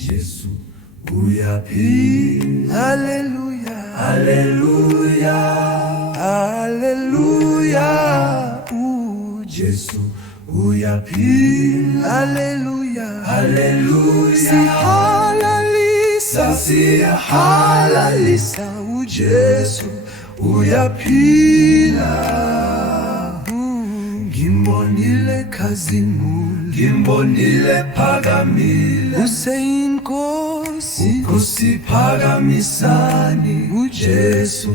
Yesu uyaphila. Hallelujah, hallelujah, hallelujah. Jesu uyaphila. Hallelujah, hallelujah. Siyahalalisa uJesu uyaphila. Ngimbonile khazimule, ngimbonile phakamile, useyinkosi, usiphakamisani uJesu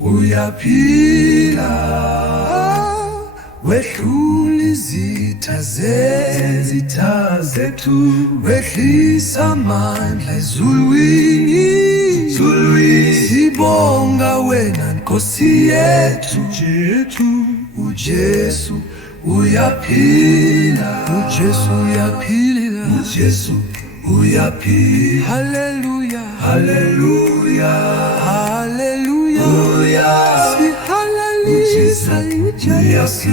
uyaphila. Wehlula izitha zethu, wehlisa amandla ezulwini, sibonga wena Nkosi yethu, uJesu uyaphila. uJesu uyaphila. uJesu uyaphila. Hallelujah, hallelujah, hallelujah. Sihalalisa uJesu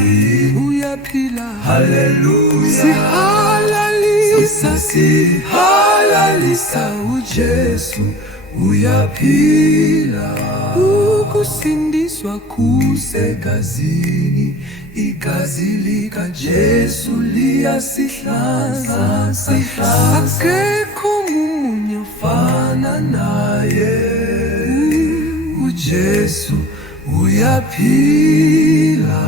uyaphila. Hallelujah. Sihalalisa uJesu uyaphila. Ukusindiswa kusegazini, igazi likaJesu liyasihlanza. Akekho omunye ofana naye. uJesu uyaphila.